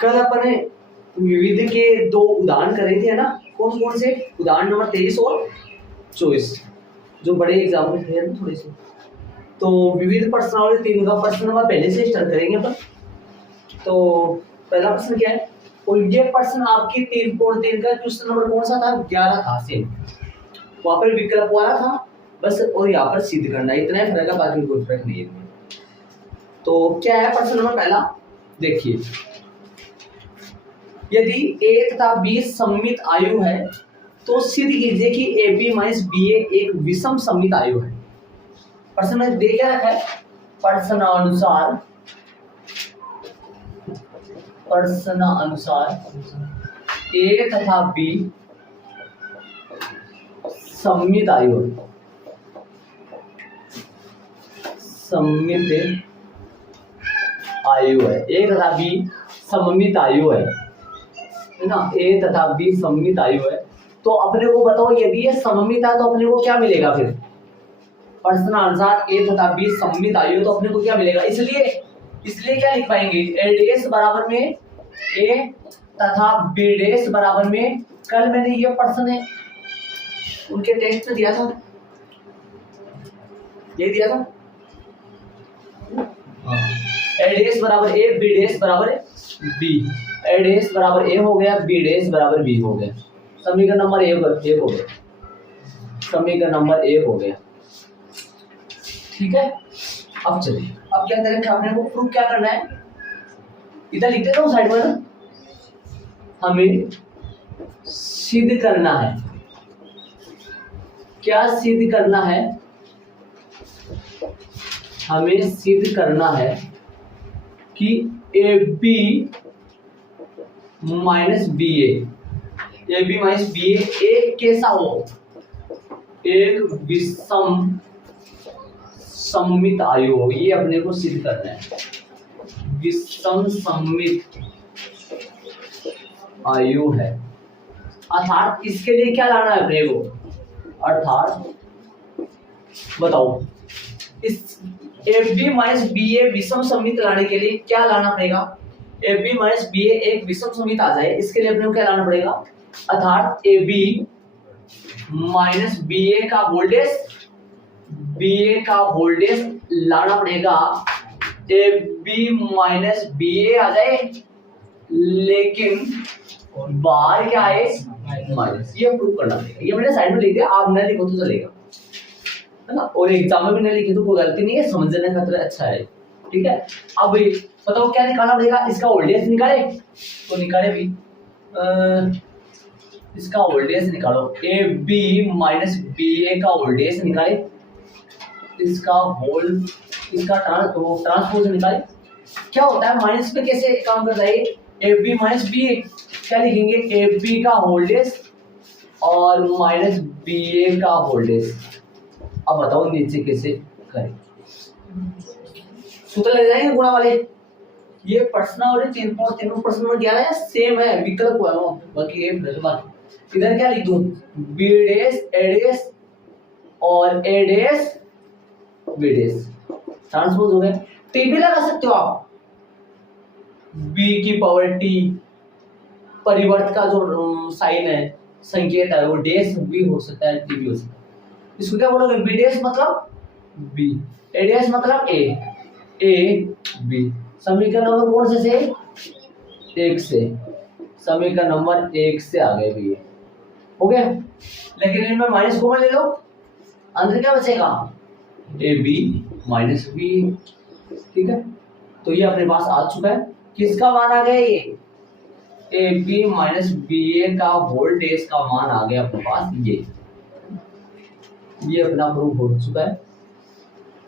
कल अपन ने विविध के दो उदाहरण करे थे, है ना? कौन कौन से? उदाहरण नंबर 23 और 24, जो बड़े एग्जाम्पल थे ना थोड़े से। तो विविध प्रश्न और 3 का प्रश्न नंबर पहले से स्टार्ट करेंगे अपन। तो पहला प्रश्न क्या है? और ये प्रश्न आपकी 3.3 का क्वेश्चन नंबर कौन सा था? 11 था। सेम वहां पर विकल्प वाला था बस, और यहाँ पर सिद्ध करना, इतना ही फर्क है, बाकी कोई फर्क नहीं है। तो क्या है प्रश्न नंबर पहला? देखिए, यदि ए तथा बी सममित आयु है तो सिद्ध कीजिए कि A B minus B A एक विषम सममित आयु है। प्रश्न में दे क्या रखा है? प्रश्नानुसार ए तथा बी सममित आयु है, सममित आयु है। ए तथा बी सममित आयु है ना? ए तथा बी सममित आयु है। तो अपने को बताओ, यदि ये सममित है तो अपने को क्या मिलेगा? फिर प्रश्नानुसार ए तथा बी सममित आयु तो अपने को क्या मिलेगा? इसलिए क्या लिख पाएंगे? ए डेश बराबर में ए तथा बी डेश बराबर में, कल मैंने ये प्रश्न है उनके टेस्ट में दिया था, ये दिया था, ए डेश बराबर ए, बी डेश बराबर बी। ए डेश बराबर ए हो गया, बी डेश बराबर बी हो गया। समीकरण नंबर 1 हो गया, समीकरण नंबर 1 हो गया। ठीक है, अब चलिए, अब क्या करेंगे? आपने को प्रूफ क्या करना है? इधर लिखते रहो साइड में ना, हमें सिद्ध करना है। क्या सिद्ध करना है? हमें सिद्ध करना है कि A B minus B A B minus B A एक कैसा हो? एक विषम सममित आयु हो। ये अपने को सिद्ध करना है, विषम सममित आयु है। अर्थात इसके लिए क्या लाना है अपने को? अर्थात बताओ, इस ए बी माइनस बी ए विषम सममित लाने के लिए क्या लाना पड़ेगा? ए बी माइनस बी ए एक विषम सममित आ जाए, इसके लिए अपने को क्या लाना पड़ेगा? अर्थात ए बी माइनस बी ए का वोल्टेज, बी ए का वोल्टेज लाना पड़ेगा। ए बी माइनस बी ए आ जाए, लेकिन बाहर क्या है? माइनस। ये प्रूव करना पड़ेगा। ये मैंने साइड में लिख दिया, आप न लिखो तो चलेगा, है ना? और एग्जाम में भी न लिखे तो कोई गलती नहीं है, समझने का खतरा अच्छा है। ठीक है, अब बताओ क्या निकालना पड़ेगा? इसका वोल्टेज निकाले तो निकाले भी, इसका वोल्टेज निकालो। ए बी माइनस बी ए का वोल्टेज निकाले, इसका ट्रांसपोज निकाले। क्या होता है माइनस पे कैसे काम करता है? ए बी माइनस बी ए, क्या लिखेंगे? ए बी का वोल्टेज और माइनस बी ए का वोल्टेज। अब बताओ नीचे कैसे करें? सूत्र ले जाएंगे गुणा वाले। ये प्रश्न और 3.3 प्रश्न नंबर 11 सेम है, विकल्प हुआ है बाकी इधर क्या लिख दूं? बी डेश ए डेश और ए डेश बी डेश ट्रांसपोज हो गए। टी भी लगा सकते हो आप, बी की पावर टी, परिवर्त का जो साइन है, संकेत है, वो डेश भी हो सकता है, टी भी हो सकता है। इसको क्या बोलोगे? बी डेश मतलब बी, ए डेश मतलब ए बी। समीकरण नंबर कौन से? 1 से। समीकरण नंबर 1 से आ गए भी, हो गया। लेकिन इनमें माइनस कॉमन ले लो, अंदर क्या बचेगा? A B minus B. ठीक है, तो ये अपने पास आ चुका है। किसका मान आ गया? ये ए बी माइनस बी ए का वोल्टेज का मान आ गया अपने पास। ये अपना प्रूफ हो चुका है।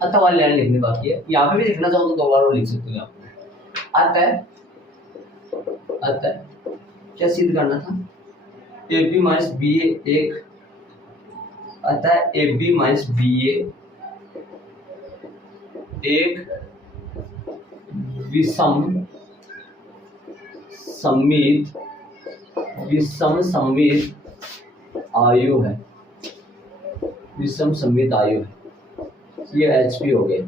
अतः वाली लाइन लिखनी बाकी है, यहाँ पे भी लिखना चाहो तो 2 बार लिख सकते हो आप। आता है क्या सिद्ध करना था? ए बी माइनस बी ए एक, अतः ए बी माइनस बी ए एक विषम सममित आयु है, विषम सममित आयु है। ये एच पी हो गए,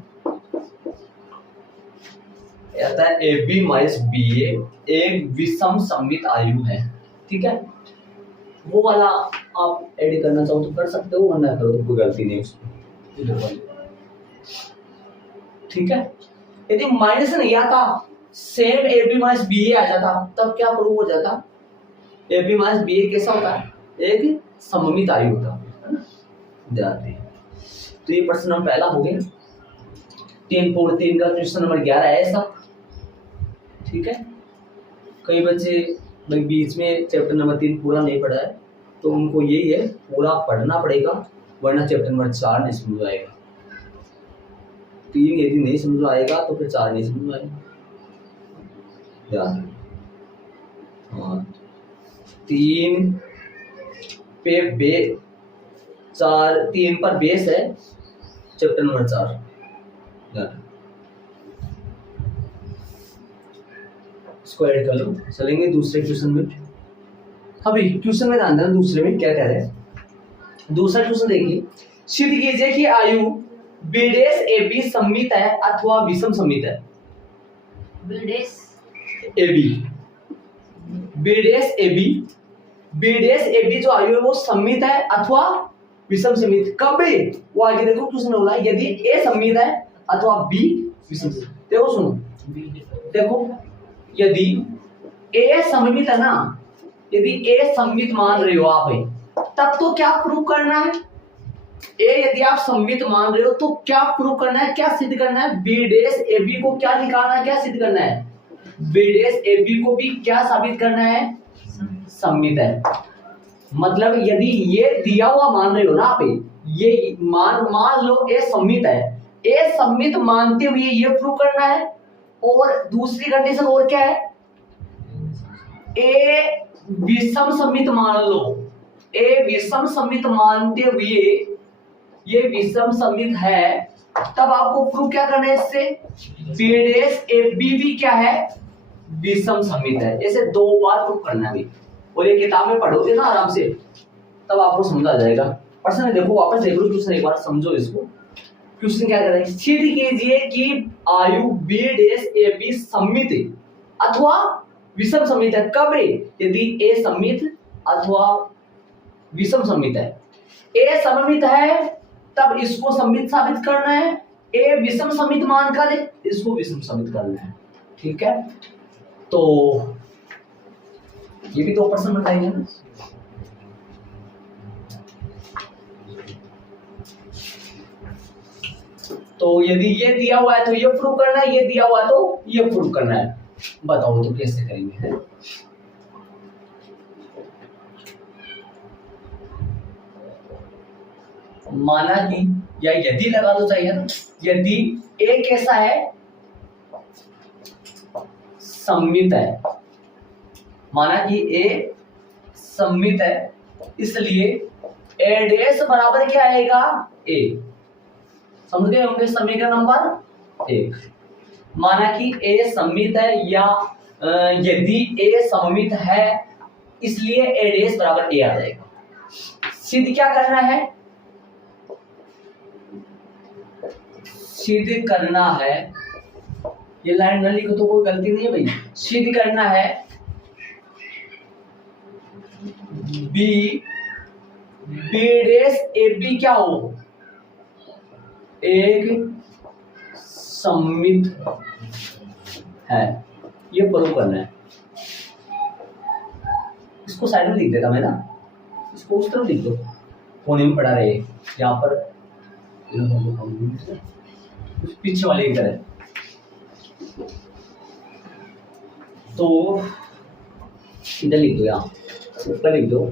आता है ए बी माइनस बी ए एक विषम सममित आयु है। ठीक है, वो वाला आप ऐड करना चाहो तो कर सकते हो, वरना करो तो कोई गलती नहीं उसमें। ठीक है, यदि माइनस नहीं आता, same A B minus B A आ जाता, तब क्या प्रूव हो जाता? A B minus B A कैसा होता है? एक सममित आयु होता है ना, ध्यान दें। तो ये प्रश्न नंबर पहला हो गया। 3.3 का क्वेश्चन नंबर 11 है सब। ठीक है, कई बच्चे भाई बीच में चैप्टर नंबर 3 पूरा नहीं पढ़ा है, तो उनको यही है पूरा पढ़ना पड़ेगा, वरना चैप्टर नंबर 4 नहीं समझ आएगा। 3 यदि नहीं समझ आएगा तो फिर 4 नहीं समझ आएगा। ध्यान, हाँ 3 पे 3 पर बेस है चैप्टर नंबर 4। इसको ऐड कर लो, चलेंगे दूसरे क्वेश्चन में। अभी क्वेश्चन में ध्यान देना, दूसरे में क्या कह रहे हैं। दूसरा क्वेश्चन देखिए, सिद्ध कीजिए कि आयु बी डैश ए बी सममित है अथवा विषम सममित है। B dash A B, B dash A B, B dash A B जो आयु है वो सममित है अथवा विषम सममित। कब भी वो आगे देखो क्वेश्चन बोला, यदि ए सममित है अथवा बी विषम सममित। देखो सुनो, देखो यदि ए सममित है ना, यदि ए सममित मान रहे हो आप, तब तो क्या प्रूव करना है? ए यदि आप सममित मान रहे हो तो क्या प्रूव करना है, क्या सिद्ध करना है? बी डैश ए बी को क्या निकालना है, क्या सिद्ध करना है? बी डैश ए बी को भी क्या साबित करना है? सममित है। मतलब यदि ये दिया हुआ मान रहे हो ना आप, ये मान लो ए सममित है, ए सममित मानते हुए ये प्रूव करना है। और दूसरी कंडीशन और क्या है? ए विषम सममित मान लो, ए विषम सममित मानते हुए ये विषम सममित है, तब आपको प्रूव क्या करना है इससे? बी डैश ए बी भी क्या है? विषम सममित है। ऐसे 2 बार प्रूव करना है। और ये किताब में पढ़ोगे ना आराम से, तब आपको समझ आ जाएगा। प्रश्न देखो, वापस देख लो क्वेश्चन एक बार, समझो इसको। क्वेश्चन क्या कर रहा है? सिद्ध कीजिए कि आयु बी डैश ए बी सममित अथवा विषम सममित है। कब? यदि ए सममित अथवा विषम सममित है। ए सममित है तब इसको सममित साबित करना है, ए विषम सममित मानकर इसको विषम सममित करना है। ठीक है, तो ये भी 2 प्रश्न बताएंगे ना। तो यदि ये दिया हुआ है तो ये प्रूव करना है, ये दिया हुआ है तो ये प्रूव करना है। बताओ तो कैसे करेंगे? माना कि, या यदि लगा दो चाहिए ना, यदि ए कैसा है? सममित है। माना कि ए सममित है, इसलिए ए डैश बराबर क्या आएगा? ए। समझ गए होंगे समीकरण नंबर 1। माना कि ए सममित है, या यदि ए सममित है इसलिए ए डैश बराबर ए आ जाएगा। सिद्ध क्या करना है? सिद्ध करना है, ये लाइन न लिखो तो कोई गलती नहीं है भाई। सिद्ध करना है बी डैश ए बी क्या हो? एक सममित है, ये प्रूव करना है। इसको साइड में लिख देता मैं ना, इसको उस तरफ लिख दो, कोने में पड़ा रहे, यहाँ पर पीछे वाले की तरह। तो इधर लिख दो, यहाँ ऊपर लिख दो,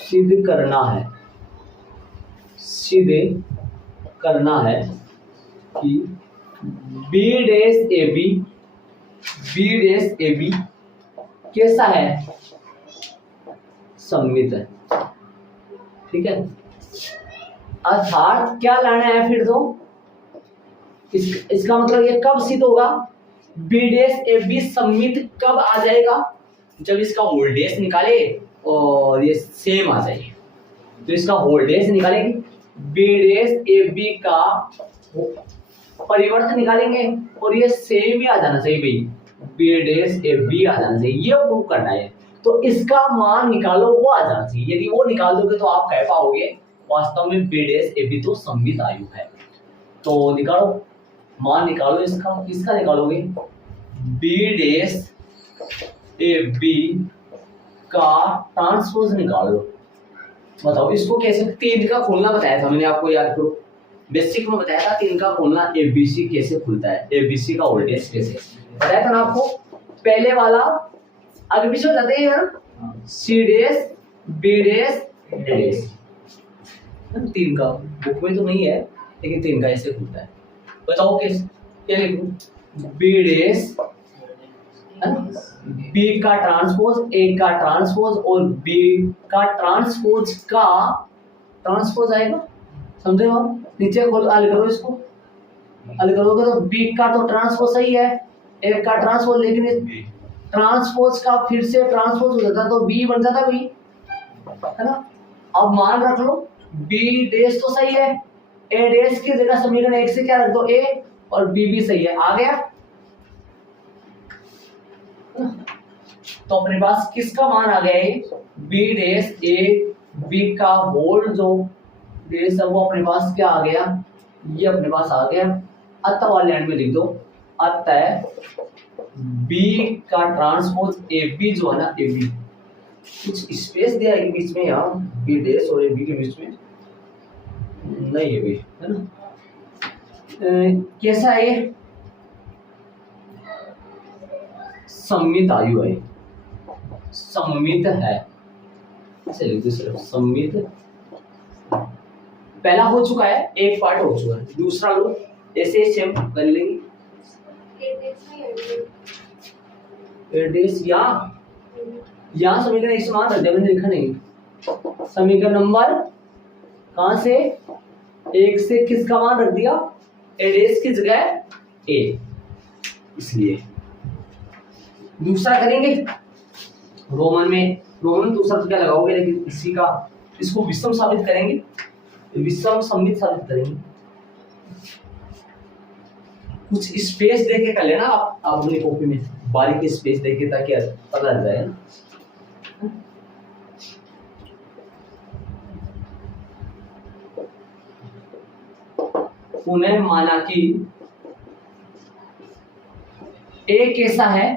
सिद्ध करना है, सिद्ध करना है कि B dash A B, B dash A B कैसा है? सममित है। ठीक है, अर्थात क्या लाना है फिर? तो इसका मतलब ये कब सिद्ध होगा? बी डैश ए बी सममित कब आ जाएगा? जब इसका होल डैश निकाले और ये सेम आ जाए। तो इसका होल डैश निकालेंगे, बी डैश ए बी का परिवर्तन निकालेंगे और ये सेम ही आ जाना चाहिए भाई, बी डैश ए बी आ जाना चाहिए, ये प्रूव करना है। तो इसका मान निकालो, वो आ जाना चाहिए। यदि वो निकाल दोगे तो आप कह पाओगे वास्तव में बी डैश ए बी तो सममित आयु है। तो निकालो, मान निकालो इसका, किसका निकालोगे, बी डैश ए बी का ट्रांसपोज निकाल लो। बताओ इसको कैसे, 3 का खोलना बताया था मैंने आपको, याद करो बेसिक में बताया था 3 का खोलना एबीसी कैसे खुलता है, एबीसी का वोल्टेज कैसे बताया था ना आपको। पहले वाला आगे पीछे हो जाते हैं ना, सी डैश बी डैश ए डैश, 3 का बुक में तो नहीं है लेकिन 3 का ऐसे खुलता है। बताओ कैसे, क्या लिखूं, बी डैश बी का ट्रांसपोज ए का ट्रांसपोज और बी का ट्रांसपोज का ट्रांसपोज आएगा, समझे आप। नीचे खोल हल करो इसको, हल करोगे तो बी का तो ट्रांसपोज सही है, ए का ट्रांसपोज, लेकिन इस ट्रांसपोज का फिर से ट्रांसपोज हो जाता तो बी बन जाता बी, है ना। अब मान रख लो बी डैश तो सही है, ए डैश की जगह समीकरण 1 से क्या रख दो, ए, और बी भी सही है, आ गया। तो अपने पास किसका मान आ गया है, बी डैश ए बी का होल जो डैश है वो अपने पास क्या आ गया, ये अपने पास आ गया। अतः वाले एंड में लिख दो, अतः बी का ट्रांसपोज ए बी जो है ना, ए बी, कुछ स्पेस दिया है बीच में, यहाँ बी डैश और ए बी के बीच में नहीं है, भी है ना। कैसा है, सममित आयु है, सममित है, ऐसे लिख दो सिर्फ सममित। पहला हो चुका है, एक पार्ट हो चुका है, दूसरा लो ऐसे सेम कर लेंगे। एडेस यहाँ समीकरण एक समान रख दिया, मैंने लिखा नहीं, समीकरण नंबर कहां से 1 से किसका मान रख दिया, एडेस की जगह ए, इसलिए दूसरा करेंगे रोमन में दूसरा तो क्या लगाओगे, लेकिन इसी का इसको विषम साबित करेंगे, विषम सममित साबित करेंगे। कुछ स्पेस देके कर लेना आप अपनी कॉपी में, बारीक स्पेस देके, ताकि पता लग जाए ना। पुनः माना कि ए कैसा है,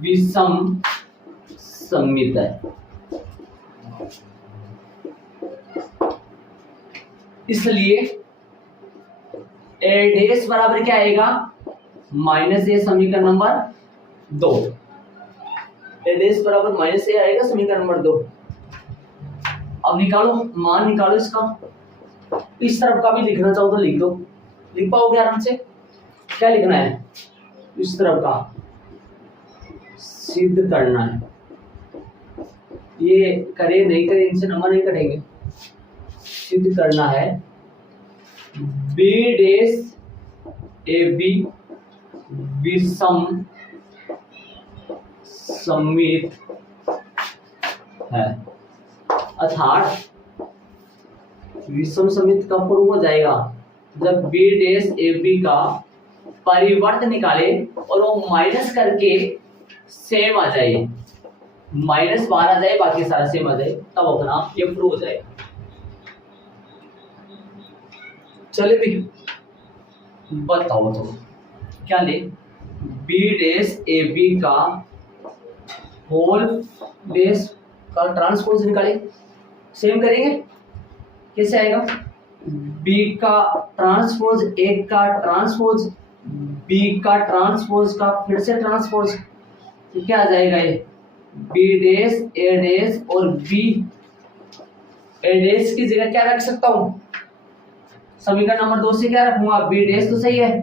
विषम सममित है, इसलिए ए डैश बराबर क्या आएगा, माइनस ए, समीकरण नंबर 2, ए डैश बराबर माइनस ए आएगा, समीकरण नंबर 2। अब निकालो, मान निकालो इसका, इस तरफ का भी लिखना चाहो तो लिख दो, लिख पाओगे आराम से। क्या लिखना है, इस तरफ का सिद्ध करना है, ये करे नहीं करे इनसे नंबर नहीं कटेंगे, सिद्ध करना है बी डैश ए बी विषम सममित है, अर्थात विषम सममित कब प्रूव हो जाएगा, जब बी डैश ए बी का परिवर्तन निकाले और वो माइनस करके सेम आ जाए, माइनस बाहर आ जाए, बाकी सारा सेम आ जाए, तब अपना ये प्रूव हो जाएगा। चले भी बताओ तो क्या ले, बी डैश ए बी का होल डैश का ट्रांसपोज निकाले, सेम करेंगे, कैसे आएगा, बी का ट्रांसपोज ए का ट्रांसपोज बी का ट्रांसपोज का फिर से ट्रांसपोज, तो क्या आ जाएगा ये, बी डैश ए डैश और बी ए डैश की जगह क्या रख सकता हूं, समीकरण नंबर 2 से क्या रखूंगा, बी डैश तो सही है,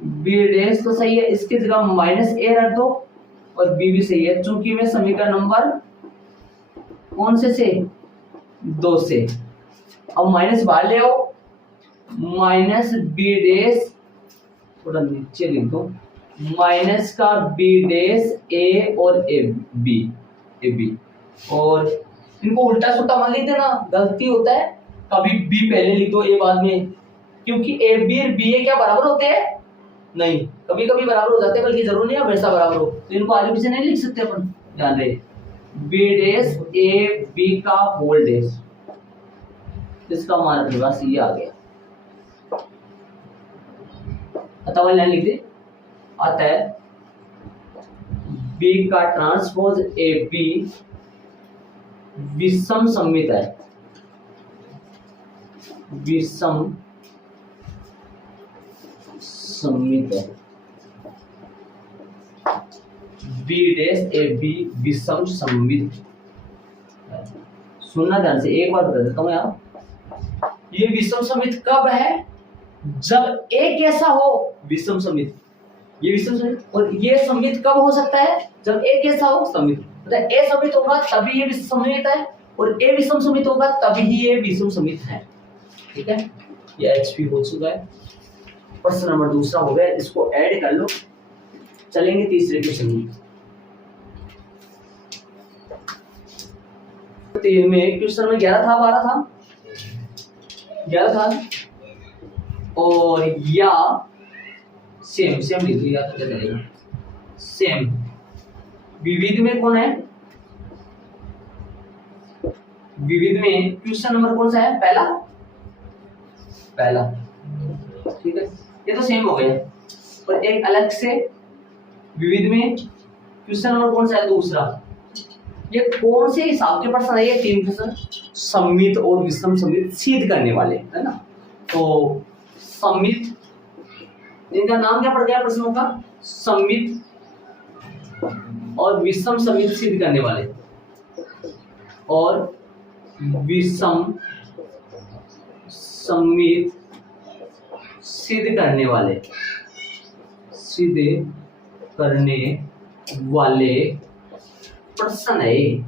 बी डैश तो सही है, इसकी जगह माइनस ए रख दो और बी भी सही है, चूंकि मैं समीकरण नंबर कौन से 2 से, अब माइनस बाहर ले आओ, माइनस बी डैश, थोड़ा नीचे लिख दो, माइनस का बी डैश ए और ए बी, और इनको उल्टा सुल्टा मान लिख देना, गलती होता है, कभी बी पहले लिख दो ए बाद में, क्योंकि ए बी और बी ए क्या बराबर होते हैं? नहीं, कभी कभी बराबर हो जाते हैं, बल्कि जरूर नहीं है हमेशा बराबर हो, तो इनको आगे पीछे नहीं लिख सकते अपन। ध्यान रहे, बी डेस ए बी का होल डेस, इसका मान अपने पास ये आ गया। अतः वाली लाइन लिख दे, अतः बी का ट्रांसपोज ए बी विषम सममित है, विषम सममित है। बी डेस ए बी विषम सममित है। सुनना ध्यान से, एक बार बता देता हूं यार, ये विषम सममित कब है? जब ए कैसा हो? विषम सममित, ये विषम सममित। और ये सममित कब हो सकता है? जब ए कैसा हो? सममित। मतलब ए सममित होगा तभी ये विषम सममित है, और ए विषम सममित होगा तभी ये विषम सममित है। ठीक है, ये एचपी हो चुका है। प्रश्न नंबर दूसरा हो गया, इसको ऐड कर लो। चलेंगे तीसरे क्वेश्चन में। क्वेश्चन में 11 था, 12 था, 11 था। और या सेम सेम लिख लिया तो क्या चलेगा? सेम। विविध में कौन है? विविध में क्वेश्चन नंबर कौन सा है? पहला, पहला। ठीक है, ये तो सेम हो गया। और एक अलग से विविध में क्वेश्चन नंबर कौन सा है? दूसरा। ये कौन से हिसाब के प्रश्न है? ये 3 प्रश्न, सममित और विषम सममित सिद्ध करने वाले, है ना। तो सममित, इनका नाम क्या पड़ गया प्रश्नों का? सममित और विषम सममित सिद्ध करने वाले, और विषम सममित सिद्ध करने वाले, सिद्ध करने वाले प्रश्न है ये।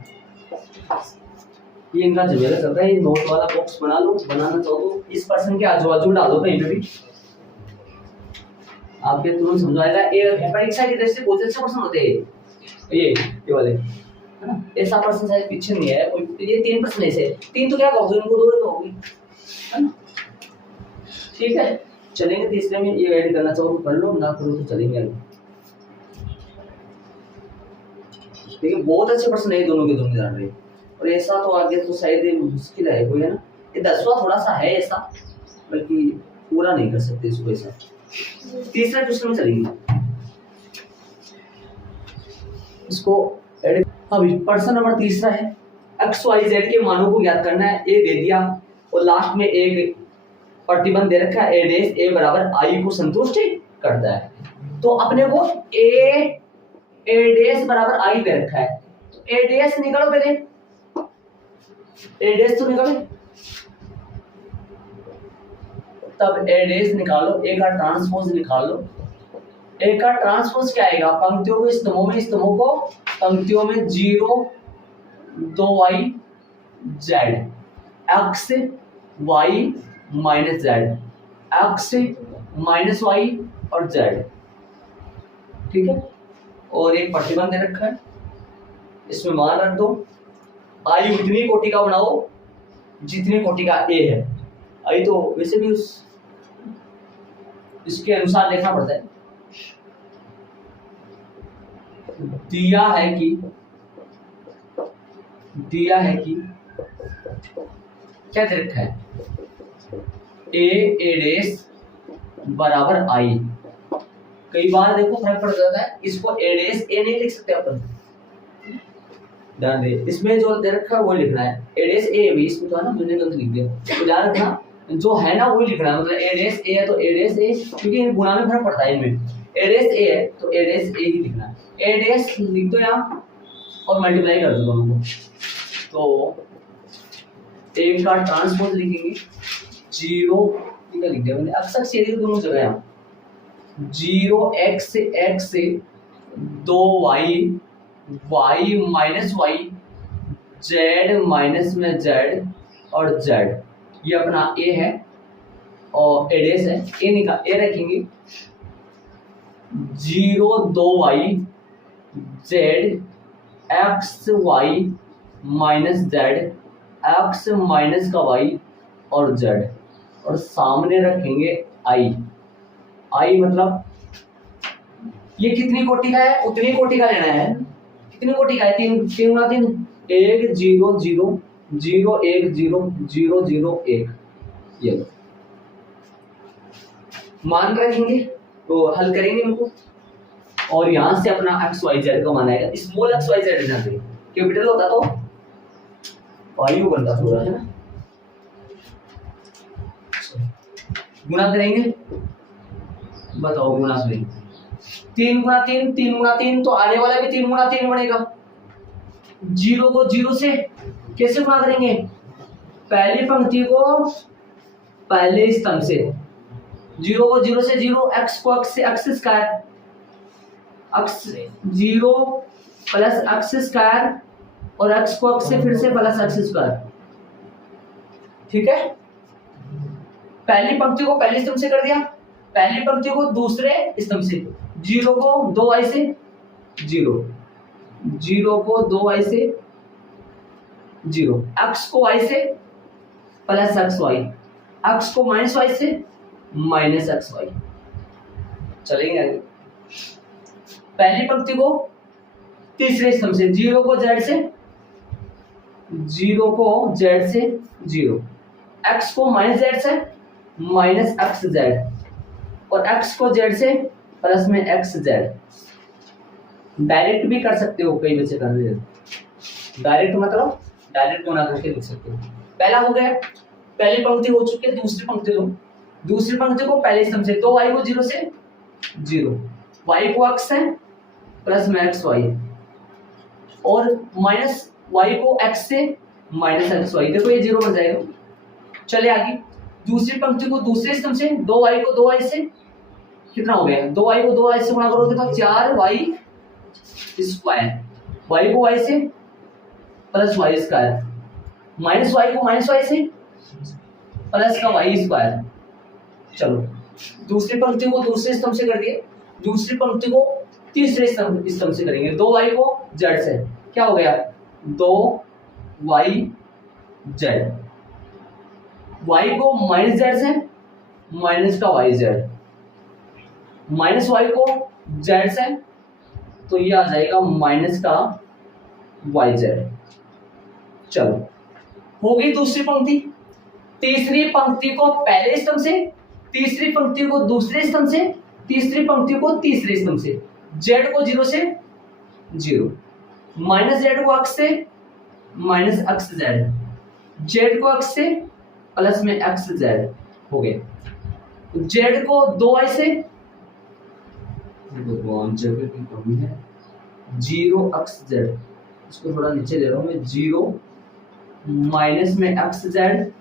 इनका झमेला चल रहा है। नोट वाला बॉक्स बना लो, बनाना चाहो तो इस प्रश्न के आजू बाजू डालो कहीं पे भी, आपके तुरंत समझ आएगा। ये परीक्षा की दृष्टि से बहुत अच्छे प्रश्न होते हैं ये वाले, है ना। ऐसा प्रश्न शायद पीछे नहीं है कोई। ये 3 प्रश्न ऐसे, 3 तो क्या कहोगे, इनको 2 तो होगी, है ना। ठीक है, चलेंगे तीसरे में। ये ऐड करना चाहो तो कर लो, ना करो तो चलेंगे आगे। देखिए बहुत अच्छे प्रश्न है दोनों के दोनों जान रहे। और ऐसा तो आगे तो शायद मुश्किल है कोई, है ना। ये 10वां थोड़ा सा है ऐसा, बल्कि पूरा नहीं कर सकते इसको ऐसा। तीसरा क्वेश्चन में चलेंगे, इसको ऐड। अभी प्रश्न नंबर तीसरा है, एक्स वाई जेड के मानों को ज्ञात करना है। ए दे दिया और लास्ट में एक प्रतिबंध दे रखा है, ए डेश ए बराबर आई को संतुष्ट करता है। तो अपने को ए डेश बराबर आई दे रखा है, ए डेश निकालो पहले, ए डेश तो निकालो, तब ए डेश निकालो, ए का ट्रांसपोज निकालो। ए का ट्रांसपोज क्या आएगा? पंक्तियों को स्तंभों में, स्तंभों को पंक्तियों में 0 2y z, x y minus z, x minus y और z। ठीक है, और एक प्रतिबंध दे रखा है, इसमें मान रख दो। आई उतनी कोटि का बनाओ जितनी कोटि का ए है। आई तो वैसे भी इसके अनुसार देखना पड़ता है। दिया है कि क्या दे रखा है? ए डेश बराबर आई। कई बार देखो फर्क पड़ जाता है, इसको ए डेश ए नहीं लिख सकते अपन, ध्यान दे। इसमें जो दे रखा है वो लिखना है, ए डेश ए भी इसमें तो है ना, मैंने गलत लिख दिया, तो ध्यान रखना जो है ना वही लिखना है। मतलब ए डेश ए है तो ए डेश ए, क्योंकि गुणा में फर्क पड़ता है इनमें। ए डेश ए है तो ए डेश ए ही लिखना है। ए डेश लिख दो यहाँ और मल्टीप्लाई कर दो दोनों को, तो ए का ट्रांसपोज लिखेंगे 0 लिख दिया मैंने, अक्सर सीधे दोनों जगह यहाँ 0 x x 2y y minus y z minus में z और z। ये अपना a है और ए डेश है, ए रखेंगे 0 2y z x y minus z, x minus का y और z। और सामने रखेंगे आई। आई मतलब ये कितनी कोटि का है, उतनी कोटि का लेना है। कितनी कोटि का है, 3 3 गुना 3, 1 0 0 0 1 0 0 0 1। ये लो। मान रखेंगे तो हल करेंगे इनको, और यहां से अपना एक्स वाई जेड का मान आएगा। स्मॉल एक्स वाई जेड लेना चाहिए, कैपिटल होता तो वायु बनता पूरा, है ना। गुणा करेंगे, बताओ गुणा करेंगे, 3 गुना 3 3 गुना 3, तो आने वाला भी 3 गुना 3 बनेगा। 0 को 0 से कैसे गुणा करेंगे, पहली पंक्ति को पहले स्तंभ से, 0 को 0 से 0, x को x से x square, x 0 plus x square, और x को x से फिर से प्लस x स्क्वायर। ठीक है, पहली पंक्ति को पहले स्तंभ से कर दिया, पहली पंक्ति को दूसरे स्तंभ से, 0 को 2y से 0, 0 को 2y से 0, x को y से प्लस एक्स वाई, x को माइनस वाई से माइनस एक्स वाई। चलेंगे आगे, पहली पंक्ति को तीसरे स्तंभ से, 0 को z से 0 को z से 0, x को माइनस z से माइनस एक्स जेड, और x को z से प्लस में एक्स जेड। डायरेक्ट भी कर सकते हो, कई बच्चे कर रहे हैं डायरेक्ट, मतलब डायरेक्ट गुणा करके लिख सकते हो। पहला हो गया, पहली पंक्ति हो चुकी है, दूसरी पंक्ति लो, दूसरी पंक्ति को पहले स्तंभ से, 2y को 0 से 0, y को x है प्लस में एक्स वाई, और माइनस y को x से माइनस एक्स वाई। देखो ये 0 बन जाएगा। चले आगे, दूसरी पंक्ति को दूसरे स्तंभ से, 2y को 2y से कितना हो गया, 2y को 2y से गुणा करोगे तो 4y स्क्वायर, y को y से plus y square, minus y को माइनस y से प्लस का y स्क्वायर। चलो, दूसरी पंक्ति को दूसरे स्तंभ से कर दिए, दूसरी पंक्ति को तीसरे स्तंभ से करेंगे, 2y को z से, क्या हो गया 2y z, y को माइनस z से माइनस का y z, माइनस y को z से, तो ये आ जाएगा माइनस का y z। चलो, हो गई दूसरी पंक्ति। तीसरी पंक्ति को पहले स्तंभ से, तीसरी पंक्ति को दूसरे स्तंभ से, तीसरी पंक्ति को तीसरे स्तंभ से, z को 0 से 0, माइनस z को x से माइनस एक्स जेड, z को x से प्लस में एक्स जेड हो गए। z को 2y से, भगवान जगह की कमी है, 0 एक्स जेड, इसको थोड़ा नीचे ले रहा हूं मैं, 0 माइनस में एक्स जेड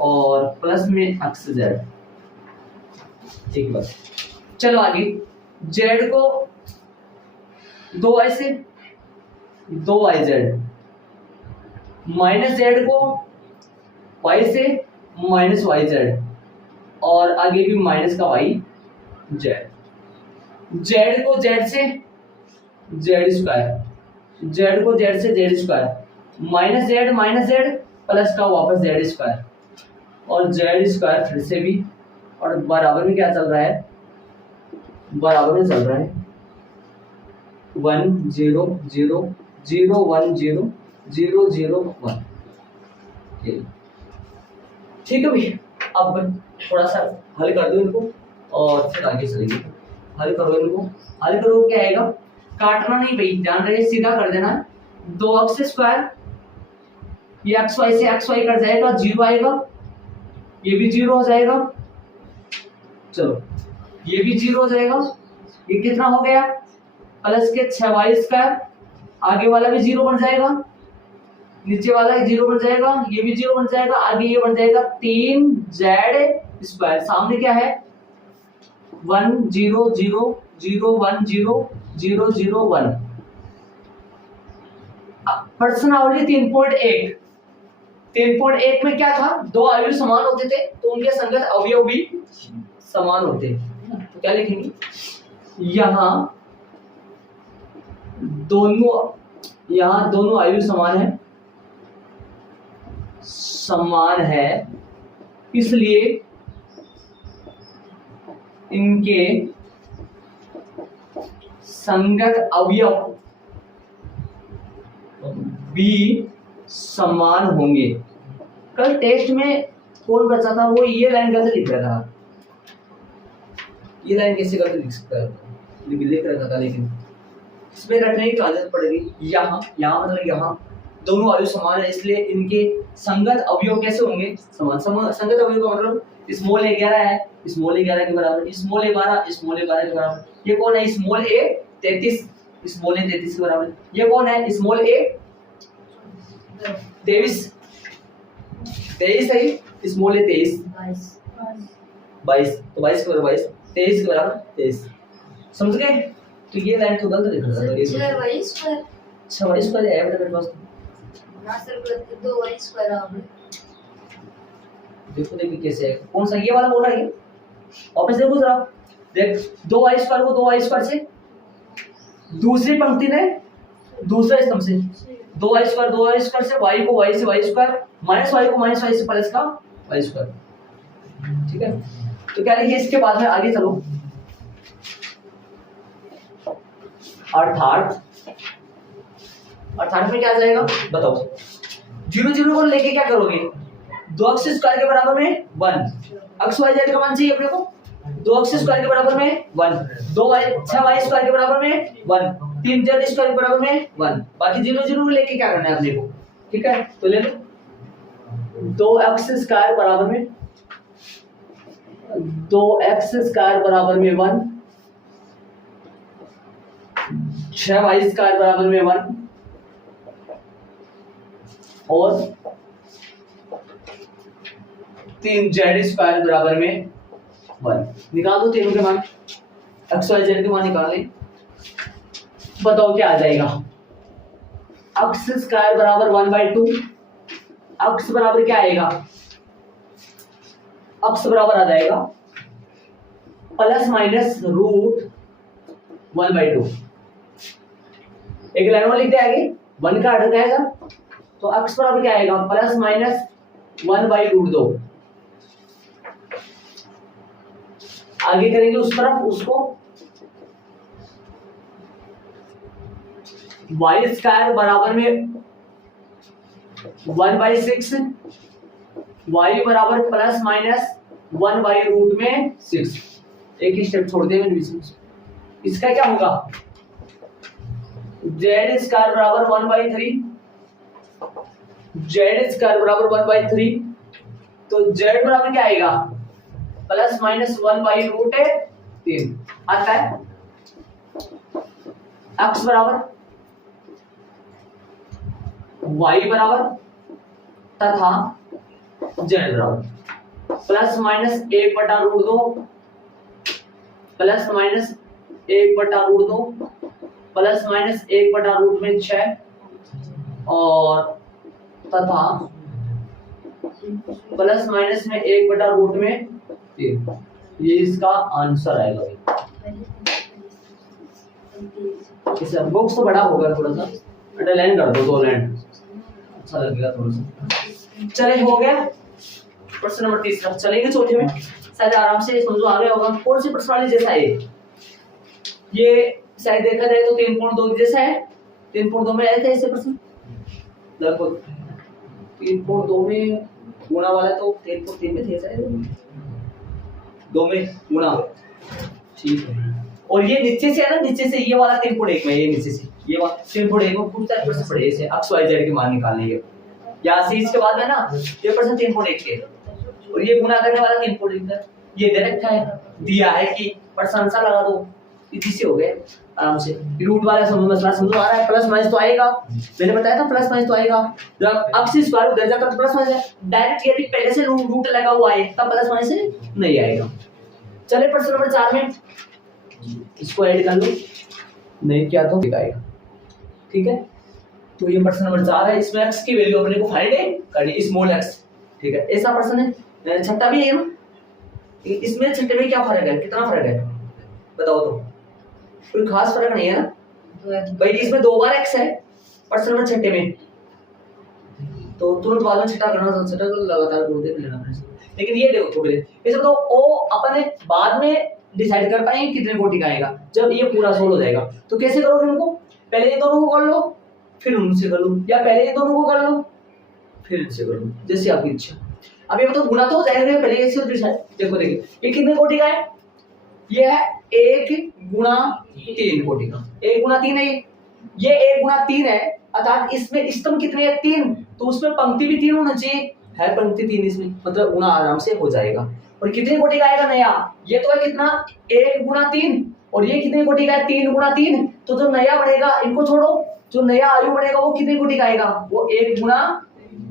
और प्लस में एक्स जेड। एक बार चलो आगे, z को 2y से 2yz, माइनस z को y से माइनस yz, और आगे भी माइनस का yz, z को z से z स्क्वायर, z को z से z square, minus z plus का वापस z स्क्वायर, और z स्क्वायर फिर से भी, और बराबर में क्या चल रहा है, बराबर में चल रहा है 1 0 0 0 1 0 0 0 1। ठीक है भैया, अब थोड़ा सा हल कर दो इनको और फिर आगे चलेंगे। हल करो इनको, हल करो क्या आएगा, काटना नहीं भाई, ध्यान रहे, सीधा कर देना। 2x स्क्वायर, ये एक्स वाई से एक्स वाई कट जाएगा, 0 आएगा, ये भी 0 हो जाएगा। चलो, ये भी 0 हो जाएगा, ये कितना हो गया, प्लस के 6y स्क्वायर, आगे वाला भी 0 बन जाएगा, नीचे वाला 0 बन जाएगा, ये भी 0 बन जाएगा, आगे ये बन जाएगा 3z स्क्वायर, सामने क्या है 1 0 0 0 1 0 0 0 1। प्रश्नावली 3.1, 3.1 में क्या था, दो अवयव समान होते थे तो उनके संगत अवयव भी समान होते हैं। तो क्या लिखेंगे, यहाँ दोनों अवयव समान है इसलिए इनके संगत अवयव भी समान होंगे। कल टेस्ट में कौन बचा था, वो ये लाइन कैसे लिख रहा था, ये लाइन कैसे करके लिख सकता है, लिख रखा था, लेकिन इसमें रटने की आदत पड़ेगी। यहाँ मतलब यहाँ दोनों अवयव समान है, इसलिए इनके संगत अवयव कैसे होंगे, समान। संगत अवयव का मतलब स्मॉल a 11 है, स्मॉल a 11 के बराबर, स्मॉल a 12, स्मॉल a 12 के बराबर। ये कौन है, स्मॉल a 33, स्मॉल a 33 के बराबर। ये कौन है, स्मॉल a 23, 23 है, स्मॉल a 23, 22, तो 22 के बराबर 22, 23 के बराबर 23। समझ गए? तो ये लाइन तो गलत लिख रहा था, ये 26 पर है मेरे पास ना सर, गलत 2y स्क्वायर आ गया। देखो देखिए कैसे है, कौन सा ये वाला बोल रहा है, वापस देखो जरा, देख 2y स्क्वायर को 2y स्क्वायर से, दूसरी पंक्ति में दूसरे स्तंभ से 2y स्क्वायर से, y को y से y स्क्वायर, माइनस y को माइनस y से प्लस का y स्क्वायर। ठीक है, तो क्या लिखिए इसके बाद में, आगे चलो। अर्थात में क्या आ जाएगा बताओ, 0 0 को लेके क्या करोगे, 2x स्क्वायर के बराबर में 1, x y z का मान चाहिए अपने को, 2x स्क्वायर के बराबर में 1, 6y स्क्वायर के बराबर में 1, 3z स्क्वायर के बराबर में 1, बाकी 0 0 को लेके क्या करना है अपने को। ठीक है, तो ले लो 2x स्क्वायर बराबर में 1, 6y स्क्वायर बराबर में 1 और 3z स्क्वायर बराबर में 1। निकाल दो तीनों के मान, x y z के मान निकाल लें, बताओ क्या आ जाएगा। x स्क्वायर बराबर 1/2, x बराबर क्या आएगा, x बराबर आ जाएगा प्लस माइनस रूट 1/2। एक लाइन में लिख दे आगे, 1 का हट जाएगा तो x बराबर क्या आएगा, प्लस माइनस 1/√2। आगे करेंगे उस तरफ, उसको y स्क्वायर बराबर में 1/6, y बराबर प्लस माइनस 1/√6। एक ही स्टेप छोड़ दिया मैंने बीच में, इसका क्या होगा, z स्क्वायर बराबर 1/3, z स्क्वायर बराबर 1/3, तो z बराबर क्या आएगा, प्लस माइनस 1/√3 आता है। x बराबर y बराबर तथा z बराबर plus minus 1/√2, plus minus 1/√2, plus minus 1/√6 और तथा प्लस माइनस में 1/√3। ये इसका आंसर आएगा। इसे बॉक्स तो बड़ा होगा थोड़ा सा, अंडरलाइन कर दो, 2 लाइन अच्छा लगेगा थोड़ा सा। चले हो गया प्रश्न नंबर 3। चलेंगे चौथे में, शायद आराम से समझो आ गया होगा। कौन सी प्रश्न वाली जैसा है ये शायद देखा जाए तो 3.2 जैसा है। 3.2 में आया था ऐसे प्रश्न लगभग, 3.2 में गुणा वाला तो 3.3 में थे शायद, 2 में गुणा। ठीक है, और ये नीचे से है ना, नीचे से ये वाला 3.1 में, ये नीचे से ये वाला 3.1 में पूछता है प्रश्न पढ़े से x y z के मान निकालने के, यहाँ से इसके बाद है ना ये प्रश्न 3.1 के, और ये गुणा करने वाला 3.1 का। ये दे रखा है, दिया है कि प्रशंसा लगा दो, इसी से हो गए आराम से। रूट वाला समझ मसला समझो आ रहा है, प्लस माइनस तो आएगा, मैंने बताया था प्लस माइनस तो आएगा। जब x स्क्वायर उधर जाता तो प्लस माइनस, डायरेक्ट यदि पहले से रूट लगा हुआ है तब प्लस माइनस नहीं आएगा। चले प्रश्न नंबर 4 में, इसको ऐड कर लो, नहीं किया तो दिखाएगा। ठीक है, तो ये प्रश्न नंबर 4 है, इसमें x की वैल्यू अपने को फाइंड करनी, स्मॉल x। ठीक है, ऐसा प्रश्न है। छठा भी है ना, इसमें छठे में क्या फर्क है, कितना फर्क है बताओ तो, कोई खास फर्क नहीं है ना भाई, इसमें 2 बार x है प्रश्न नंबर छठे में, तो तुरंत बाद में छठा करना, तो छठा को लगातार देख लेना। लेकिन ये देखो थोड़े इसे बताओ ओ अपन बाद में डिसाइड कर पाएंगे कितने कोटि का आएगा जब ये पूरा सोल्व हो जाएगा। तो कैसे करोगे उनको, पहले ये दोनों को कर लो फिर उनसे कर लो, या पहले ये दोनों को कर लो फिर इनसे कर लो, जैसे आपकी इच्छा। अब ये बताओ गुना तो हो जाएगा, पहले ये सिर्फ डिसाइड। देखो देखिए ये कितने कोटि का है, ये है 1 गुना 3 कोटि का, 1 गुना 3 है ये 1 गुना 3 है, अर्थात इसमें स्तंभ कितने हैं 3, तो उसमें पंक्ति भी 3 होना चाहिए, है पंक्ति 3 इसमें, मतलब गुना आराम से हो जाएगा। और कितने कोटि का आएगा नया, ये तो है कितना 1 गुना 3, और ये कितने कोटि का है 3 गुना 3, तो जो नया बढ़ेगा इनको छोड़ो, जो नया आयु बढ़ेगा वो कितने कोटि का आएगा, वो 1 गुना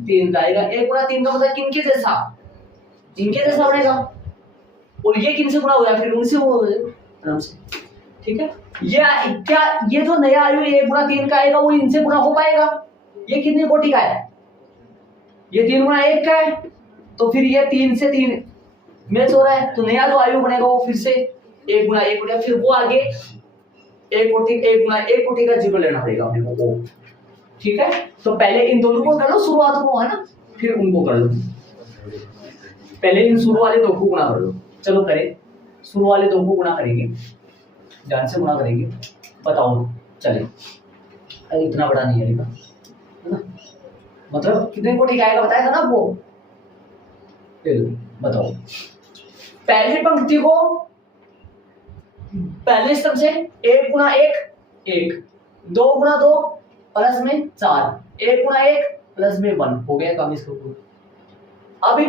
3 का आएगा। 1 गुना 3 का मतलब किनके जैसा, इनके जैसा बढ़ेगा, और ये किनसे गुना हो जाए फिर उनसे वो हो जाए आराम से, ठीक है। ये क्या ये जो नया आयु 1 गुना 3 का आएगा वो इनसे गुना हो पाएगा, ये कितने कोटि का है, ये 3 गुना 1 का है, तो फिर ये 3 से 3 मैच हो रहा है, तो नया जो आयु बनेगा वो फिर से 1 गुना 1 हो गया, फिर वो आगे 1 गुना 1 कोटि का 0 लेना पड़ेगा अपने को, ठीक है। तो पहले इन दोनों को कर लो शुरुआत को, है ना, फिर उनको कर लो, पहले इन शुरू वाले दो को गुना कर लो। चलो करें, शुरू वाले दो को गुना करेंगे, ध्यान से गुना करेंगे, बताओ चले, इतना बड़ा नहीं आएगा, है ना, मतलब कितने कोटि का आएगा बताएगा ना वो, बताओ। पहली पंक्ति को पहले स्तंभ से 1 गुना 1 1, 2 गुना 2 प्लस में 4, 1 गुना 1 प्लस में 1 हो गया काम इसके ऊपर। अब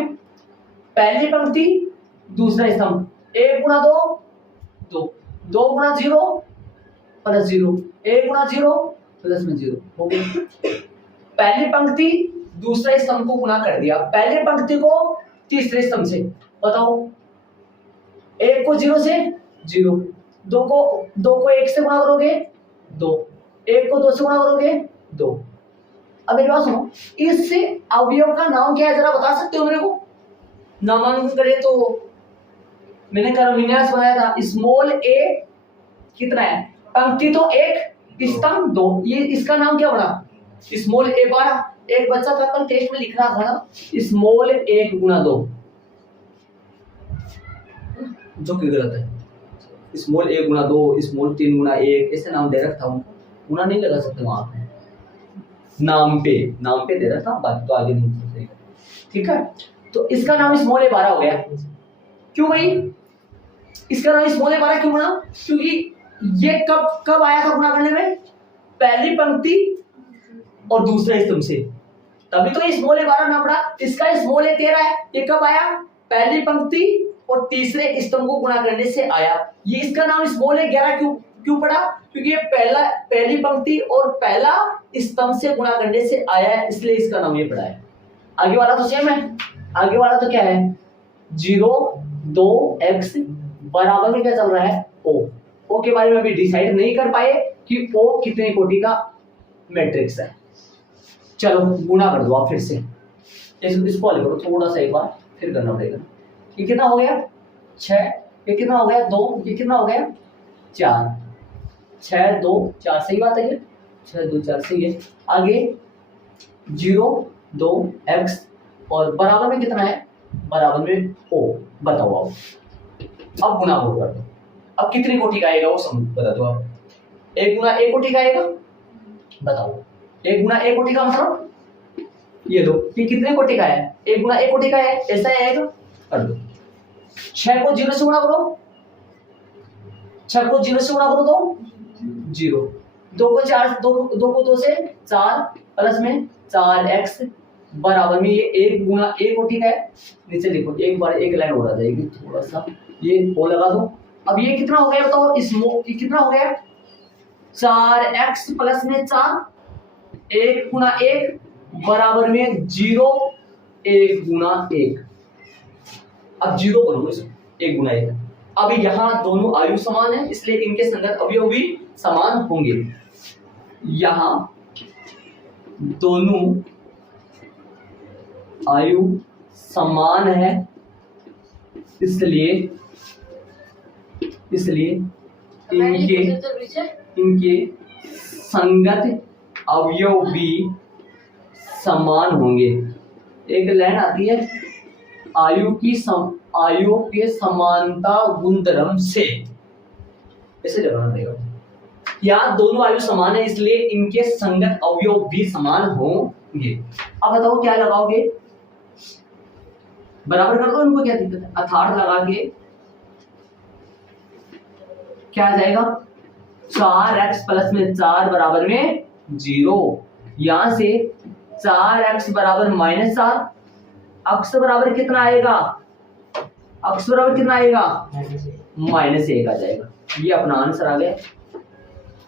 पहली पंक्ति दूसरा स्तंभ 1 गुना 2 2, 2 गुना 0 प्लस 0, 1 गुना 0 प्लस में 0 हो गया। पहली पंक्ति दूसरे स्तंभ को गुना कर दिया, पहली पंक्ति को तीसरे स्तंभ से, बताओ 1 को 0 से 0, 2 को 1 से गुना करोगे 2, 1 को 2 से गुना करोगे 2। अब मेरी बात सुनो, इस अवयव का नाम क्या है जरा बता सकते हो मेरे को, नामांकन करे तो मैंने कर्मविन्यास बनाया था, स्मॉल ए कितना है, पंक्ति तो 1 स्तंभ 2, ये इसका नाम क्या बना, स्मॉल ए 12। एक बच्चा था कल टेस्ट में लिख रहा था ना स्मॉल 1 गुना 2, जो कि गलत है, स्मॉल 1 गुना 2, स्मॉल 3 गुना 1, ऐसे नाम दे रखा हूँ, गुना नहीं लगा सकते वहां पे, नाम पे दे रखा, बाकी तो आगे नहीं सकते, ठीक है। तो इसका नाम स्मॉल ए 12 हो गया, क्यों भाई इसका नाम स्मॉल ए 12 क्यों बना, क्योंकि ये कब आया था गुना करने में, पहली पंक्ति और दूसरे स्तंभ से, तभी तो स्मॉल ए 12 नाम पड़ा। इसका स्मॉल ए 13 है, ये कब आया, पहली पंक्ति और तीसरे स्तंभ को गुना करने से आया। ये इसका नाम स्मॉल ए 11 क्यों पड़ा, क्योंकि ये पहली पंक्ति और पहला स्तंभ से गुना करने से आया है, इसलिए इसका नाम ये पड़ा है। आगे वाला तो सेम है, आगे वाला तो क्या है 0 2 x बराबर में क्या चल रहा है ओ के बारे में अभी डिसाइड नहीं कर पाए कि ओ कितने कोटि का मैट्रिक्स है। चलो गुणा कर दो आप फिर से, इसको हल करो थोड़ा सा एक बार, फिर करना पड़ेगा। ये कितना हो गया 6, ये कितना हो गया 2, ये कितना हो गया 4, 6 2 4 सही बात है, ये 6 2 4 सही है। आगे 0 2 x और बराबर में कितना है, बराबर में ओ, बताओ अब गुना हो कर दो, अब कितनी कोटि का आएगा वो समझ बता दो आप। 1 गुना 1 कोटि का आएगा, बताओ 1 गुना 1 कोटि का मतलब ये दो, ये कितने कोटि का है 1 गुना 1 कोटि का है, ऐसा ही आएगा, कर दो। 6 को 0 से गुणा करो, 6 को 0 से गुणा करो तो 0, 2 को 4 2 को 2 से 4 प्लस में 4x बराबर में ये 1 गुना 1 कोटि का है। नीचे लिखो एक बार एक लाइन और आ जाएगी, थोड़ा सा ये ओ लगा दो। अब ये कितना हो गया बताओ, ये कितना हो गया 4x प्लस में 4 1 गुना 1 बराबर में 0 1 गुना 1। अब 0 करो 1 गुना 1। अब यहाँ दोनों आयु समान है इसलिए इनके संगत अवयव भी समान होंगे। यहाँ दोनों आयु समान है इसलिए इनके संगत अवयव भी समान होंगे। एक लाइन आती है आयु के समानता गुणधर्म से, ऐसे लगाना पड़ेगा। या दोनों आयु समान है इसलिए इनके संगत अवयव भी समान होंगे। अब बताओ क्या लगाओगे, बराबर कर दो इनको, क्या दिक्कत है। अर्थात लगा के क्या आ जाएगा, 4x प्लस में 4 बराबर में 0। यहां से 4x बराबर -4, अक्स बराबर कितना आएगा, अक्स बराबर कितना आएगा, -1 आ जाएगा। ये अपना आंसर आ गया।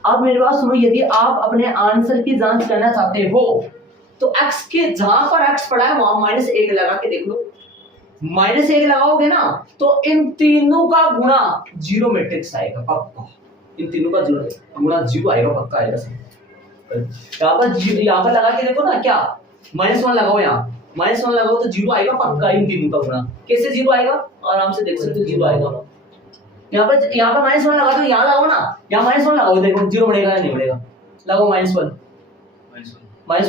अब मेरी बात सुनो, यदि आप अपने आंसर की जांच करना चाहते हो तो x के जहां पर x पड़ा है वहां -1 लगा के देख लो। -1 लगाओगे ना तो इन तीनों का गुणा 0 मैट्रिक्स आएगा पक्का, इन तीनों का गुणा 0 आएगा पक्का आएगा। यहाँ पर लगा के देखो ना, क्या -1 लगाओ, यहाँ -1 लगाओ तो 0 आएगा पक्का, इन तीनों का गुणा। कैसे 0 आएगा, आराम से देख सकते हो 0 आएगा। यहाँ पर -1 लगा दो, यहाँ लगाओ ना, यहाँ -1 लगाओ, देखो 0 बढ़ेगा या नहीं बढ़ेगा, लगाओ -1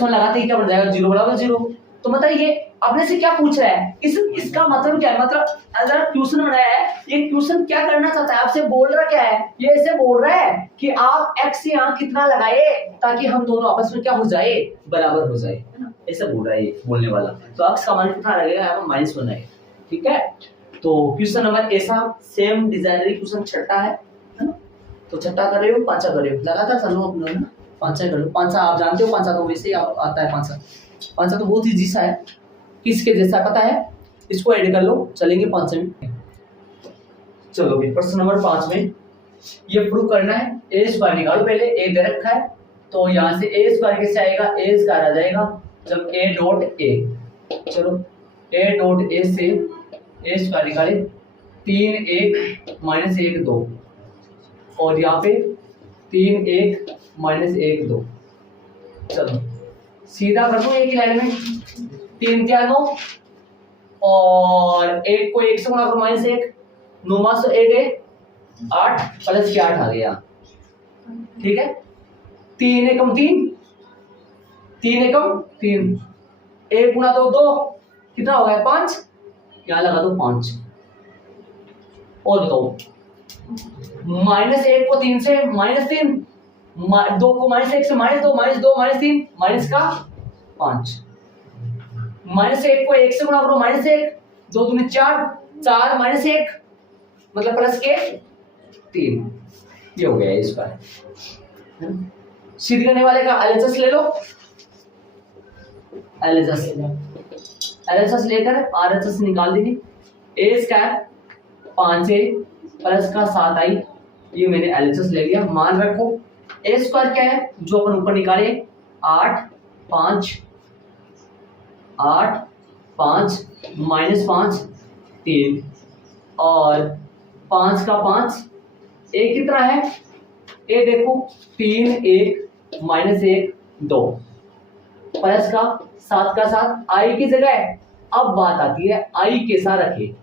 लगाते ही क्या बढ़ जाएगा, 0 बराबर 0। तो मतलब ये अपने से क्या पूछ रहा है, इसका मतलब क्या है, मतलब अगर क्वेश्चन बनाया है, ये क्वेश्चन क्या करना चाहता है, आपसे बोल रहा क्या है, ये ऐसे बोल रहा है कि आप x यहाँ कितना लगाए ताकि हम दोनों आपस में क्या हो जाए, बराबर हो जाए, है ना, ऐसे बोल रहा है ये बोलने वाला। तो x का मान कितना लगेगा, यहाँ पर -1 आएगा। ठीक है, तो क्वेश्चन नंबर ऐसा सेम डिजाइनरी क्वेश्चन छठा है ना। तो छठा कर रहे हो, पांचा कर रहे हो, लगातार चलो अपना ना, पांचा कर लो। पांचा आप जानते हो, पांचा तो वैसे ही आता है, पांचा तो बहुत इजी सा है, किसके जैसा पता है, इसको ऐड कर लो, चलेंगे 5 में। चलो भाई प्रश्न नंबर 5 में ये प्रूव करना है। ए स्क्वायर निकालो, पहले ए दे रखा है तो यहाँ से ए स्क्वायर कैसे आएगा, ए स्क्वायर आ जाएगा जब ए डॉट ए, चलो ए डॉट ए से ए स्क्वायर निकाले, 3 1 -1 2, और यहाँ पे 3 1 -1 2। चलो सीधा कर दो एक ही लाइन में, 3 क्या 9, और 1 को 1 से गुणा करो, -1, 9 मास 1 8 प्लस के 8 आ गया। ठीक है, 3 एकम 3, 3 एकम 3, 1 गुणा 2 2, कितना हो गया 5, यहाँ लगा दो 5। और बताओ, -1 को 3 से -3, 2 को -1 से -2 -2 -3 माइनस का 5, -1 को 1 से गुणा करो, -1, 2 दूनी 4 4 -1 मतलब प्लस के 3, ये हो गया इसका। सिद्ध करने वाले का एलएचएस ले लो, एलएचएस लेकर आरएचएस निकाल दीजिए। ए स्क्वायर 5a प्लस का 7i, ये मैंने एलएचएस ले लिया। मान रखो ए स्क्वायर क्या है जो अपन ऊपर निकाले, 8 5 -5 3, और 5 का 5, ए कितना है, ए देखो 3 1 -1 2, प्लस का 7 का 7, आई की जगह अब बात आती है आई कैसा रखे,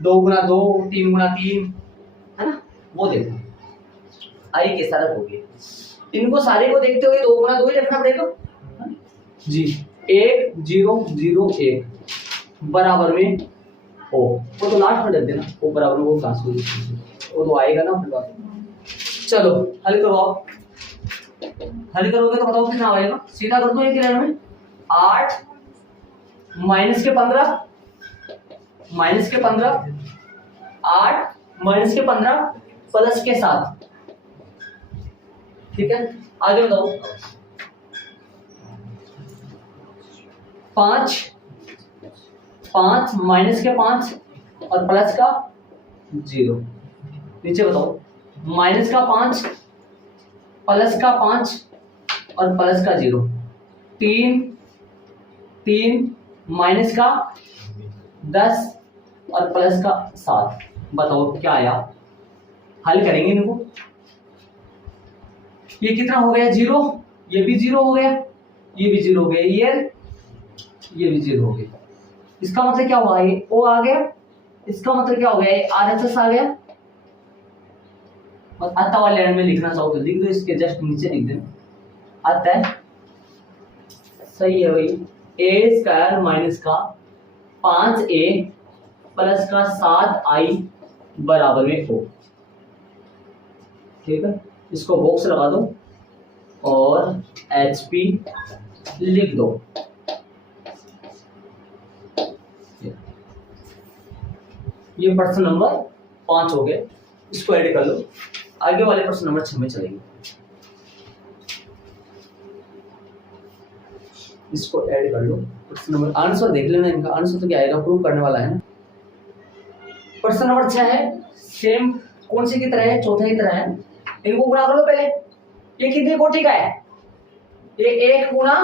2 गुणा 2 3 गुणा 3, है ना, वो देखो आई कैसा रखोगे। इनको सारे को देखते हुए 2 गुणा 2 ही रखना पड़ेगा जी। 1 0 0 1 बराबर में ओ, वो तो लास्ट में रख देना, वो बराबर में वो क्लास वो तो आएगा ना फिर बात। चलो हल करो, आप हल करोगे तो बताओ कितना आएगा, सीधा कर दो एक लाइन में। 8 माइनस के 15 8 माइनस के 15 प्लस के 7, ठीक है। आगे बताओ, 5 माइनस के 5 और प्लस का 0, नीचे बताओ, माइनस का 5 प्लस का 5 और प्लस का 0, 3 माइनस का 10 और प्लस का 7, बताओ क्या आया। हल करेंगे इनको, ये कितना हो गया 0, ये भी 0 हो गया, ये भी 0 हो गया, ये भी 0 हो गया। इसका मतलब क्या हुआ, ये ओ आ गया, इसका मतलब क्या हो गया, ये आरएचएस आ गया। और आता वाले लाइन में लिखना चाहो तो लिख दो, इसके जस्ट नीचे लिख देना, आता है सही है भाई। ए स्क्वायर माइनस का 5a प्लस का 7i बराबर में O। ठीक है, इसको बॉक्स लगा दो और HP लिख दो। ये प्रश्न नंबर 5 हो गया, इसको ऐड कर लो। आगे वाले प्रश्न नंबर 6 में चलेंगे। इसको ऐड कर लो। प्रश्न नंबर आंसर देख लेना, इनका आंसर तो क्या आएगा, प्रूव करने वाला है ना। प्रश्न नंबर 6 है, सेम कौन से की तरह है, चौथे की तरह है। इनको गुणा कर लो पहले। ये कितनी कोटि का है, ये 1 गुणा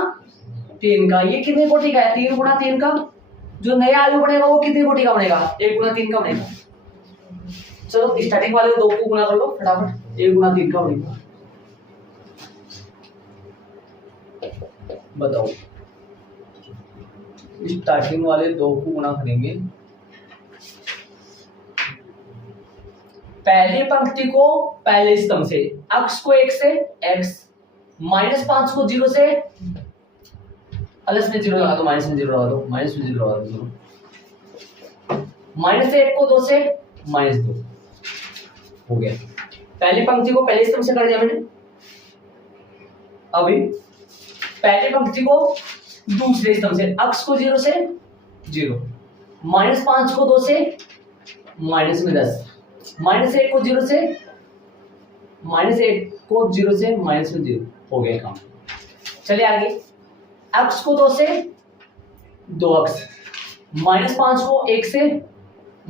3 का। ये कितनी कोटि का है, 3 गुणा 3 का। जो नया आयु बनेगा वो कितनी कोटि का बनेगा, 1 गुणा 3 का बनेगा। चलो स्टार्टिंग वाले दो को गुणा कर लो फटाफट, 1 गुणा 3 का बनेगा। बताओ, स्टार्टिंग वाले दो को गुणा करेंगे। पहली पंक्ति को पहले स्तंभ से, x को 1 से x, -5 को 0 से, प्लस में 0 लगा दो, माइनस में 0 लगा दो, माइनस में 0 लगा दो, -1 को 2 से -2 हो गया। पहली पंक्ति को पहले स्तंभ से कर दिया मैंने। अभी पहली पंक्ति को दूसरे स्तंभ से, x को 0 से 0, -5 को 2 से, माइनस में 10, -1 को 0 से, -1 को 0 से, माइनस में 0 हो गया काम। चलिए आगे, x को 2 से 2x, -5 को 1 से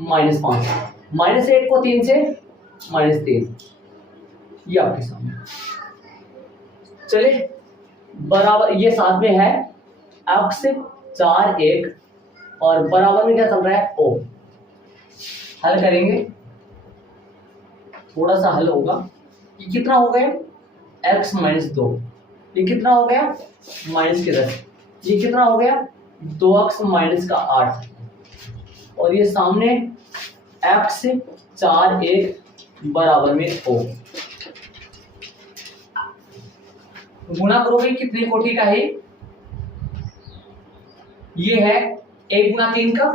-5, -1 को 3 से -3, ये आपके सामने। चलिए बराबर, ये साथ में है x 4 1 और बराबर में क्या चल रहा है, O। हल करेंगे, थोड़ा सा हल होगा। ये कितना हो गया, x -2, ये कितना हो गया, -10, ये कितना हो गया, 2x -8, और ये सामने x 4 1 बराबर में O। गुणा करोगे कितनी कोटि का है, ये है 1 गुणा 3 का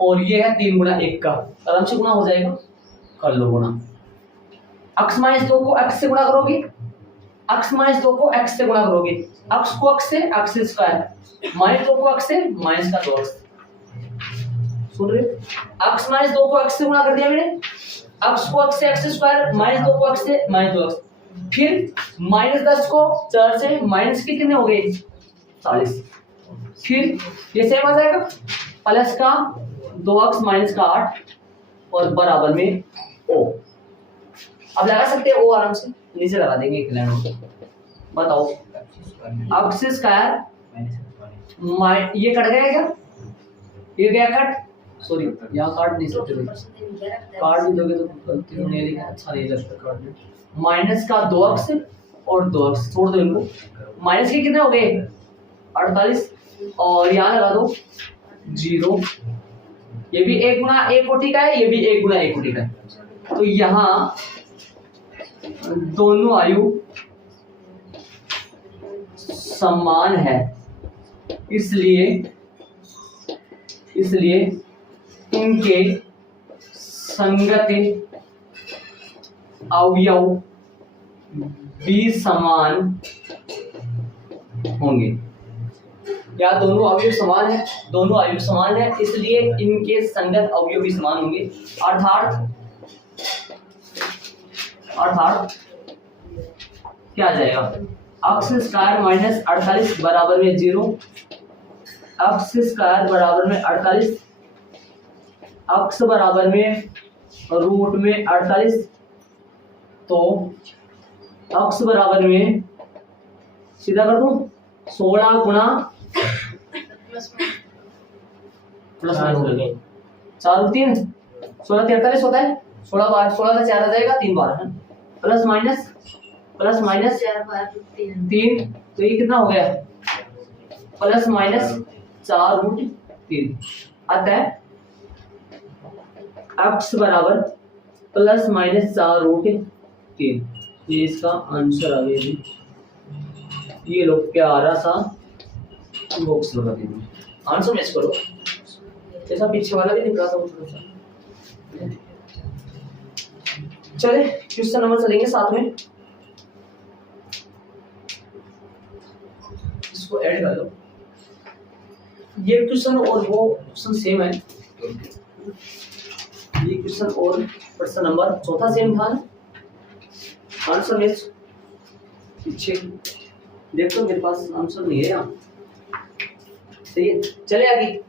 और ये है 3 गुणा 1 का। आराम से गुणा हो जाएगा, कर लो गुणा। x -2 को x से गुणा करोगे, x -2 को x से गुणा करोगे, x को x से x स्क्वायर, -2 को x से माइनस का 2x। सुन रहे, x -2 को x से गुणा कर दिया मैंने, x को x से x स्क्वायर, -2 को x से -2x, फिर -10 को 4 से माइनस के कितने हो गए, 40, फिर ये सेम आ जाएगा, प्लस का 2x माइनस का 8 और बराबर में O। अब लगा सकते हैं O, आराम से नीचे लगा देंगे एक लाइन को। बताओ, x स्क्वायर, ये कट गया क्या, ये गया कट, सॉरी यहाँ काट नहीं सकते, काट भी दोगे तो गलती नहीं लिखा, अच्छा नहीं लगता काटने। माइनस का 2x और 2x, छोड़ दो इनको, माइनस के कितने हो गए, 48, और यहाँ लगा दो 0। ये भी 1 गुणा 1 कोटि का है, ये भी 1 गुणा 1 कोटि का है, तो यहाँ दोनों आयु समान है, इसलिए इनके संगति अवयव भी समान होंगे। या दोनों अवयव समान है, दोनों आयु समान है, इसलिए इनके संगत अवयव भी समान होंगे। अर्थात क्या आ जाएगा, x स्क्वायर -48 बराबर में 0, x स्क्वायर बराबर में 48, x बराबर में रूट में 48, तो x बराबर में सीधा कर दूं 16 गुणा प्लस 4 3 16 43 होता है, 16 बार 16 का 4 आ जाएगा, 3 बार है, प्लस माइनस 4 बार 3, तो ये कितना हो गया, प्लस माइनस 4 रूट 3 आता है। x बराबर प्लस माइनस 4 रूट 3, ये इसका आंसर आ गया जी। ये लोग प्यारा सा बॉक्स लगा देंगे, आंसर मैच करो। जैसा पीछे वाला भी दिख रहा था वो थोड़ा सा। चले क्वेश्चन नंबर चलेंगे साथ में, इसको ऐड कर लो। ये क्वेश्चन और वो क्वेश्चन सेम है, ये क्वेश्चन और प्रश्न नंबर चौथा सेम था ना। आंसर नेक्स्ट पीछे देखो, मेरे पास आंसर नहीं है यहाँ। सही है, चले आगे।